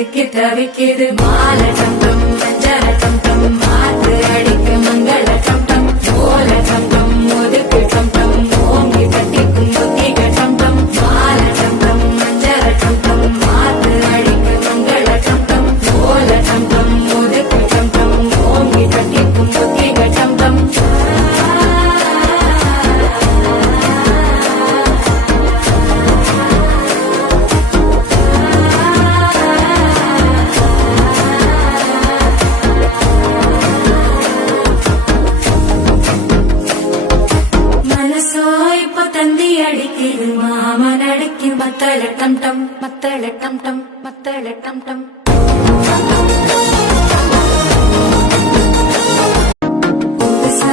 சிக்கி தவிக்குது மாலை டம் டம் மஞ்சள டம் டம் மாத்து அடிக்க மங்கள டம் டம் ஓல டம் டம் ஒதுக்கு டம் டம் ஓங்கி தட்டிக்கும் புத்திக டம் டம் மாலை டம் டம் மஞ்சள டம் டம் மாத்து அடிக்க மங்கள டம் டம் ஓல டம் டம் ஒதுக்கு டம் டம் ஓங்கி தட்டிக்கும் புத்திக டம் டம் அடிக்குது மாமன் அடிக்கு மத்தள டம் டம் மத்தள டம் டம் மத்தள டம் டம்